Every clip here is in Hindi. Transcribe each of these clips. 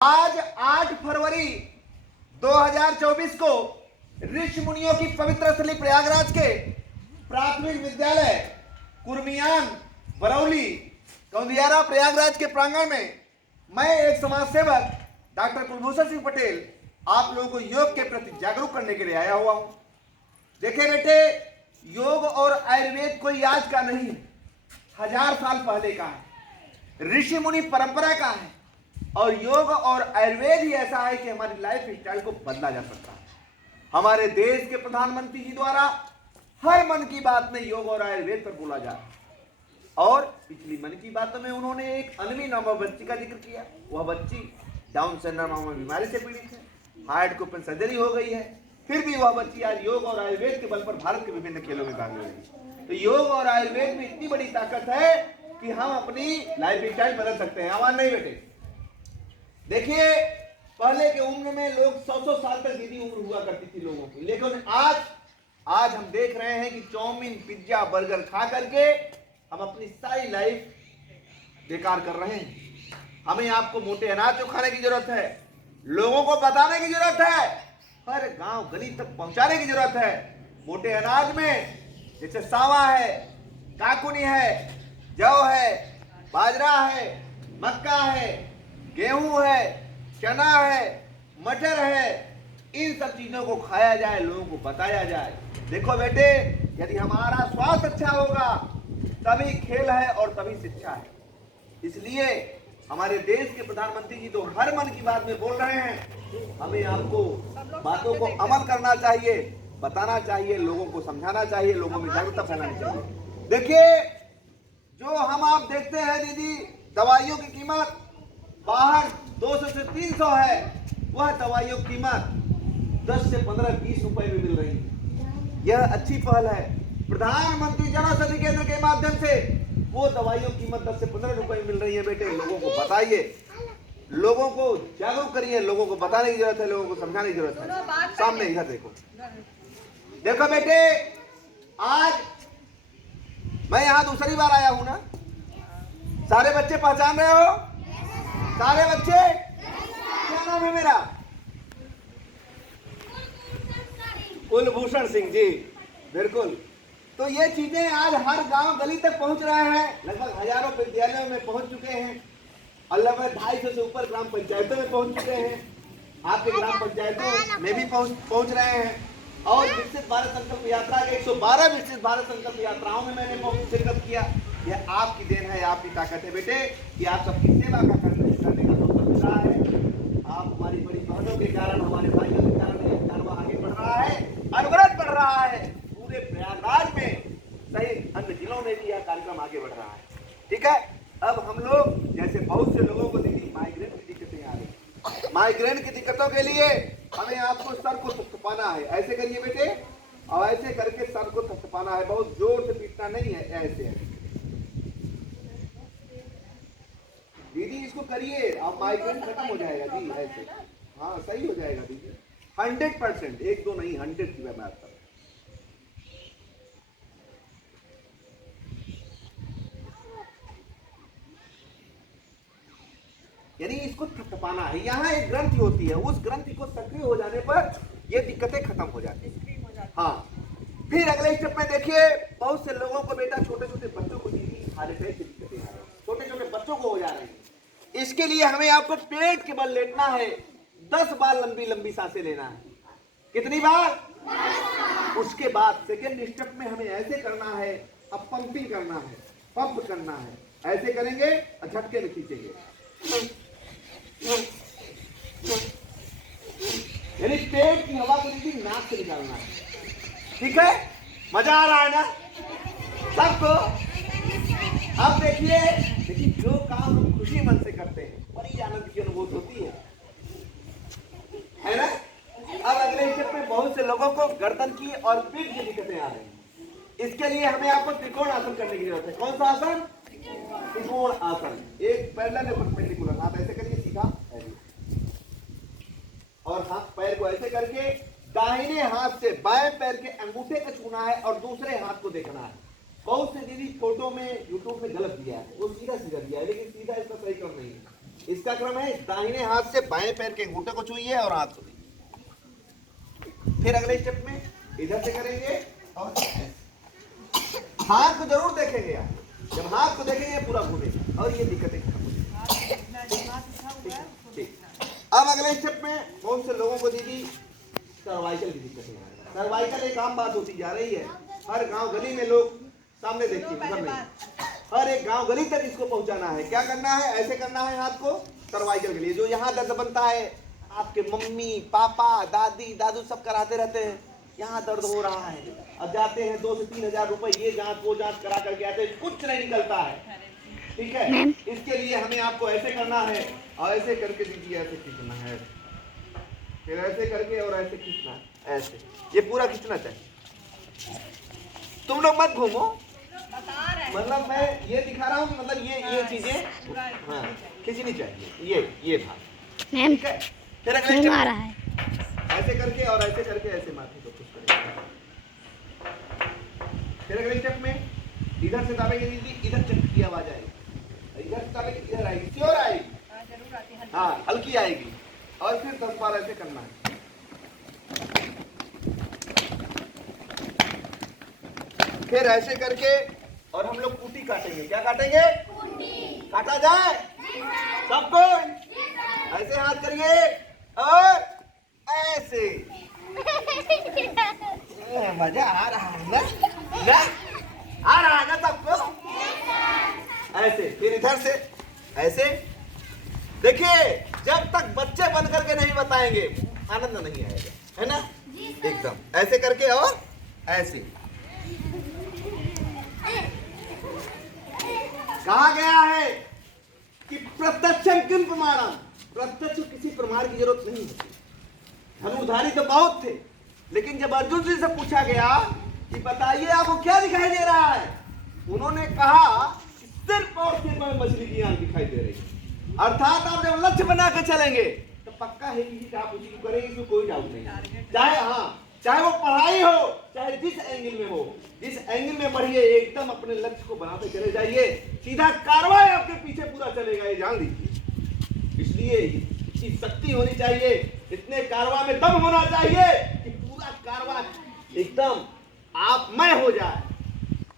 आज 8 फरवरी 2024 को ऋषि मुनियों की पवित्र स्थली प्रयागराज के प्राथमिक विद्यालय कुर्मियान बरौली कौंदियारा प्रयागराज के प्रांगण में मैं एक समाज सेवक डॉक्टर कुलभूषण सिंह पटेल आप लोगों को योग के प्रति जागरूक करने के लिए आया हुआ हूं। देखिए बेटे, योग और आयुर्वेद कोई आज का नहीं, 1000 साल पहले का है, ऋषि मुनि परंपरा का है। और योग और आयुर्वेद ही ऐसा है कि हमारी लाइफ स्टाइल को बदला जा सकता है। हमारे देश के प्रधानमंत्री जी द्वारा हर मन की बात में योग और आयुर्वेद पर बोला जा रहा है। और पिछली मन की बातों में उन्होंने एक अनवी नामा बच्ची का जिक्र किया। वह बच्ची डाउन सिंड्रोम नामक बीमारी से पीड़ित है, हार्ट को ओपन सर्जरी हो गई है, फिर भी वह बच्ची आज योग और आयुर्वेद के बल पर भारत के विभिन्न खेलों में भाग ले रही है। तो योग और आयुर्वेद में इतनी बड़ी ताकत है कि हम अपनी लाइफ स्टाइल बदल सकते हैं। आवाज नहीं बेटे। देखिए, पहले के उम्र में लोग 100-100 साल तक यदि उम्र हुआ करती थी लोगों की, लेकिन आज हम देख रहे हैं कि चाउमीन पिज्जा बर्गर खा करके हम अपनी सारी लाइफ बेकार कर रहे हैं। हमें आपको मोटे अनाज को खाने की जरूरत है, लोगों को बताने की जरूरत है, हर गांव गली तक पहुंचाने की जरूरत है। मोटे अनाज में जैसे सावा है, काकुनी है, जौ है, बाजरा है, मक्का है, गेहूं है, चना है, मटर है, इन सब चीजों को खाया जाए, लोगों को बताया जाए। देखो बेटे, यदि हमारा स्वास्थ्य अच्छा होगा तभी खेल है और तभी शिक्षा है। इसलिए हमारे देश के प्रधानमंत्री जी तो हर मन की बात में बोल रहे हैं, हमें आपको बातों को अमल करना चाहिए, बताना चाहिए, लोगों को समझाना चाहिए, लोगों में जागरूकता फैलानी चाहिए। देखिए, जो हम आप देखते हैं दीदी, दवाइयों की कीमत बाहर 200 से 300 है, वह दवाइयों की कीमत 10 से 15-20 रुपए में मिल रही है। यह अच्छी पहल है। प्रधानमंत्री जन औषधि केंद्र के माध्यम से वो दवाइयों की कीमत 10 से 15 रुपए में मिल रही है। बेटे, लोगों को बताइए, लोगों को जागरूक करिए, लोगों को बताने की जरूरत है, लोगों को समझाने की जरूरत है। सामने इधर देखो, देखो बेटे, आज मैं यहां दूसरी बार आया हूं ना। सारे बच्चे पहचान रहे हो? सारे बच्चे? क्या नाम है मेरा? कुलभूषण सिंह जी, बिल्कुल। तो ये चीजें आज हर गांव गली तक पहुंच रहे हैं, लगभग हजारों विद्यालयों में पहुंच चुके हैं और लगभग 250 से ऊपर ग्राम पंचायतों में पहुंच चुके हैं। आपके ग्राम पंचायतों में भी पहुंच रहे हैं। और विकसित भारत संकल्प यात्रा के 112 विकसित भारत संकल्प यात्राओं में मैंने शिरकत किया। यह आपकी देन है, आपकी ताकत है बेटे, कि आप सबकी सेवा का करने का अवसर मिल रहा है। आप हमारी बड़ी बहनों के कारण, हमारे भाइयों के कारण यह कार्य आगे बढ़ रहा है, अनवरत बढ़ रहा है। पूरे प्रयागराज में सहित अन्य जिलों में भी यह कार्यक्रम आगे बढ़ रहा है। ठीक है। अब हम लोग जैसे बहुत से लोगों को देखिए माइग्रेन की दिक्कतें आ रही, माइग्रेन की दिक्कतों के लिए हमें आपको सर को थपथपाना है। ऐसे करिए बेटे, और ऐसे करके सर को थपथपाना है, बहुत जोर से पीटना नहीं है, ऐसे दीदी इसको करिए, अब माइग्रेन खत्म हो जाएगा जी। ऐसे हाँ, सही हो जाएगा दीदी, 100%, 1-2 नहीं, 100 की मैं बात कर रहा हूं। यानी इसको थपथपाना है। यहाँ एक ग्रंथि होती है, उस ग्रंथि को सक्रिय हो जाने पर ये दिक्कतें खत्म हो जाती है। हाँ, फिर अगले स्टेप में देखिए, बहुत से लोगों को बेटा, छोटे छोटे बच्चों को दीदी हार्ट अटैक की दिक्कतें आ रही है, छोटे छोटे बच्चों को हो जा रहे हैं। इसके लिए हमें आपको पेट के बल लेटना है, 10 बार लंबी लंबी सांसें लेना है। कितनी बार? उसके बाद सेकेंड स्टेप में हमें ऐसे करना है, अब पंपिंग करना है, पंप करना है। ऐसे करेंगे और झटके में खींचेंगे, यानी पेट की हवा को दीदी नाक से निकालना है। ठीक है, मजा आ रहा है ना सबको? अब देखिए, जो काम हम खुशी मन से करते हैं, बड़ी आनंद की अनुभूति होती है ना? अब अगले स्टेप में बहुत से लोगों को गर्दन की और पीठ की दिक्कतें आ रही हैं। इसके लिए हमें आपको त्रिकोण आसन करने की जरूरत है। कौन सा आसन? त्रिकोण आसन। एक पैरेलल और परपेंडिकुलर। हाथ ऐसे करिए सीधा, और हाथ पैर को ऐसे करके दाहिने हाथ से बाएं पैर के अंगूठे को छूना है और दूसरे हाथ को देखना है। बहुत से दीदी फोटो में यूट्यूब में गलत दिया है, वो सीधा सीधा दिया है, लेकिन सीधा इसका सही क्रम नहीं है। इसका क्रम है दाहिने हाथ से बाएं पैर के अंगूठे को छुइए और हाथ को दीजिए। फिर अगले स्टेप में इधर से करेंगे और हाथ को जरूर देखेंगे आप। जब हाथ को देखेंगे पूरा घूमेगा और ये दिक्कतें खत्म हो जाएगी। ठीक। अब अगले स्टेप में बहुत से लोगों को दीदी सर्वाइकल की दिक्कतें आ रही है। सर्वाइकल एक आम बात होती जा रही है। हर गांव गली में लोग सामने देखते हैं, उधर नहीं, हर एक गांव गली तक इसको पहुंचाना है। क्या करना है? ऐसे करना है हाथ को सर्वाइकल के लिए। जो यहाँ दर्द बनता है, आपके मम्मी पापा दादी दादू सब कराते रहते हैं, यहाँ दर्द हो रहा है, अब जाते हैं 2 से 3 हजार रुपए ये जांच वो जांच करा करके आते हैं, कुछ नहीं निकलता है। ठीक है, इसके लिए हमें आपको ऐसे करना है और ऐसे करके दीजिए, ऐसे खींचना है, फिर ऐसे करके और ऐसे खींचना है, ऐसे ये पूरा खींचना चाहिए। तुम लोग मत घूमो, मतलब मैं ये दिखा रहा हूँ, मतलब ये चीजें हाँ खींचनी चाहिए। ये था, ठीक है। फिर अगले ऐसे करके और ऐसे करके ऐसे माथे को खुश करेंगे। फिर अगले स्टेप में इधर से दाबेंगे दीदी, इधर चक की आवाज आएगी, इधर से दाबेंगे इधर आएगी, क्यों आएगी? हाँ हल्की आएगी। और फिर 10 बार ऐसे करना है। फिर ऐसे करके और हम लोग कुटी काटेंगे। क्या काटेंगे? काटा जाए सबको, ऐसे हाथ करिए और ऐसे। मजा आ रहा है ना? आ रहा है ना सबको? ऐसे फिर इधर से ऐसे। देखिए जब तक बच्चे बन करके नहीं बताएंगे आनंद नहीं आएगा, है ना? एकदम ऐसे करके और ऐसे। कहा गया है कि प्रत्यक्षम किम प्रमाणम, प्रत्यक्ष किसी प्रमाण की जरूरत नहीं होती। धनुर्धारी तो बहुत थे, लेकिन जब अर्जुन जी से पूछा गया कि बताइए आपको क्या दिखाई दे रहा है, उन्होंने कहा कि सिर्फ और सिर्फ हमें मछली की आंख दिखाई दे रही है। अर्थात आप जब लक्ष्य बना के चलेंगे तो पक्का है कि आप उसी को करेंगे, इसमें कोई डाउट नहीं। चाहे वो पढ़ाई हो, चाहे जिस एंगल में हो, जिस एंगल में बढ़िए, एकदम अपने लक्ष्य को बनाते चले जाइए, सीधा कार्रवाई आपके पीछे पूरा चलेगा, ये जान लीजिए। इसलिए इसकी शक्ति होनी चाहिए, इतने कारवा में दम होना चाहिए कि पूरा कारवा एकदम आप मैं हो जाए,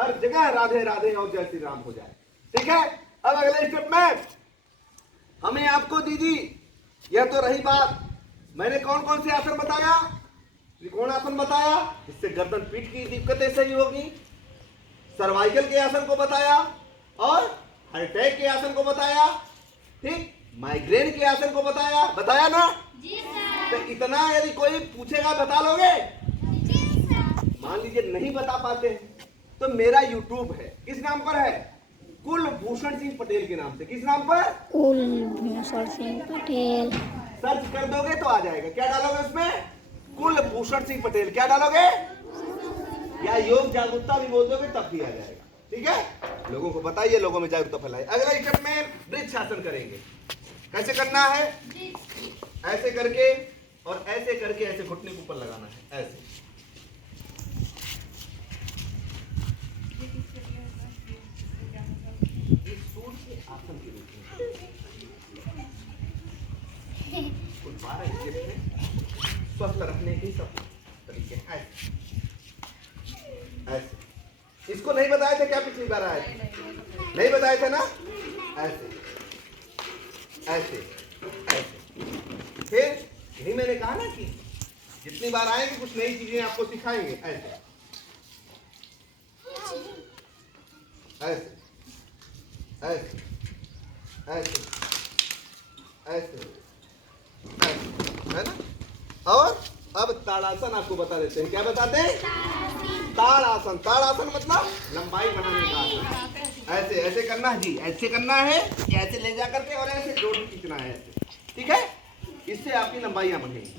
हर जगह राधे राधे और जय श्री राम हो जाए। ठीक है, अब अगले स्टेप में हमें आपको दीदी, यह तो रही बात, मैंने कौन कौन से आसन बताया? त्रिकोणासन बताया, इससे गर्दन पीठ की दिक्कतें सही होगी। सर्वाइकल के आसन को बताया और हार्ट अटैक के आसन को बताया, ठीक, माइग्रेन के आसन को बताया ना जी सर। तो इतना यदि कोई पूछेगा बता लोगे? जी सर। मान लीजिए नहीं बता पाते तो मेरा यूट्यूब है, किस नाम पर है? कुलभूषण सिंह पटेल के नाम से। किस नाम पर? कुलभूषण सिंह पटेल। सर्च कर दोगे तो आ जाएगा। क्या डालोगे उसमें? कुलभूषण सिंह पटेल। क्या डालोगे? या योग जागरूकता भी बोल दोगे तब भी आ जाएगा। ठीक है, लोगों को बताइए, लोगों में जागरूकता फैलाइए। अगला स्टेप में वृक्ष आसन करेंगे। कैसे करना है? ऐसे करके और ऐसे करके ऐसे घुटने के ऊपर लगाना है, ऐसे। इस सूर्य के आसन के रूप में कुल 12 स्टेप में स्वस्थ रखने के सब तरीके हैं। ऐसे इसको नहीं बताए थे क्या पिछली बार आए थे? नहीं बताए थे ना? ऐसे ऐसे ऐसे। फिर यही मैंने कहा ना कि जितनी बार आएंगे कुछ नई चीजें आपको सिखाएंगे। ऐसे ऐसे ऐसे ऐसे ऐसे, है ना? और अब ताड़ासन आपको बता देते हैं। क्या बताते हैं? ताड़ासन। ताड़ासन मतलब लंबाई बनाने का आसन। ऐसे ऐसे करना है जी, ऐसे करना है, ऐसे ले जा करके और ऐसे जोड़ के खींचना है, ऐसे। ठीक है, इससे आपकी लंबाइयां बढ़ेंगी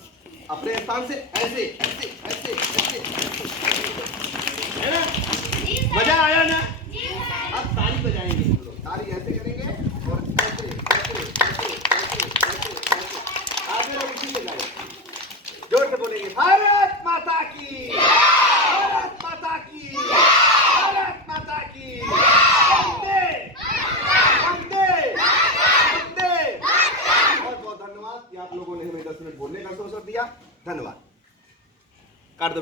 अपने स्थान से। ऐसे ऐसे ऐसे ऐसे, है ना? मजा आया ना? अब ताली बजाएंगे हम लोग। ताली ऐसे करेंगे और ऐसे ऐसे ऐसे ऐसे ऐसे। आगे लोग इसी से गाएंगे, जोर से बोलेंगे भारत माता की, भारत माता की, भारत माता की, वंदे वंदे वंदे लोगों ने हमें 10 मिनट बोलने का अवसर दिया। धन्यवाद।